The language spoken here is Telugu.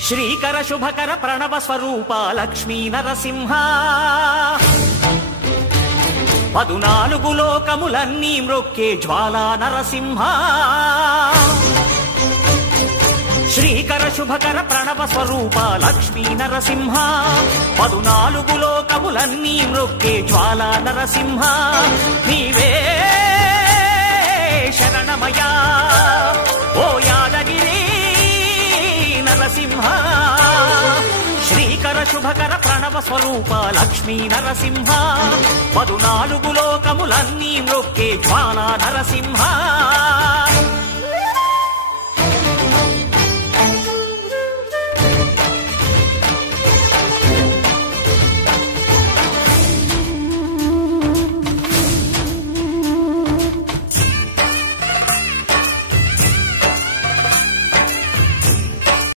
శ్రీకర శుభకర ప్రణవ స్వరూప లక్ష్మీ నరసింహ 14 లోకములన్నీ మ్రొక్కే జ్వాలా నరసింహ శ్రీకర శుభకర ప్రణవ స్వరూప లక్ష్మీ నరసింహ 14 లోకములన్నీ మ్రొక్కే జ్వాలా నరసింహ నీవే శరణమయా ఓ యాదగిరి నరసింహ శ్రీకర శుభకర ప్రణవ స్వరూప లక్ష్మీ నరసింహ 14 లోకములన్నీ మ్రొక్కే జ్వాలా నరసింహ